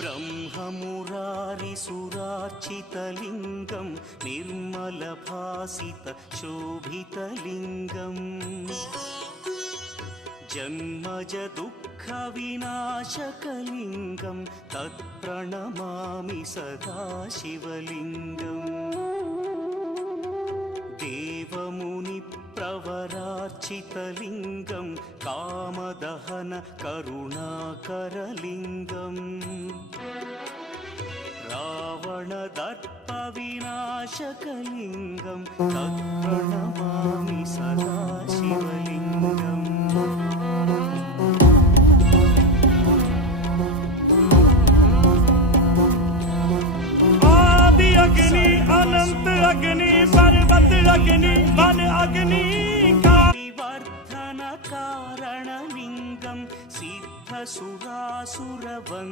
ब्रह्ममुरारिसुरार्चितलिङ्गं निर्मलभासितशोभितलिङ्गम् जन्मज दुःखविनाशकलिङ्गं तत्प्रणमामि सदा शिवलिङ्गम् देवमुनिप्रवरार्चितलिङ्गं कामदहन करुणाकरलिङ्गम् रावणदर्पविनाशकलिङ्गं तत्प्रणमामि सदा शिवलिङ्गम् आदि अग्नि अनंत अग्नि पर्वत अग्नि वन अग्नि परिवर्धन कारणलिङ्गं सिद्धसुरासुरवन्द्यं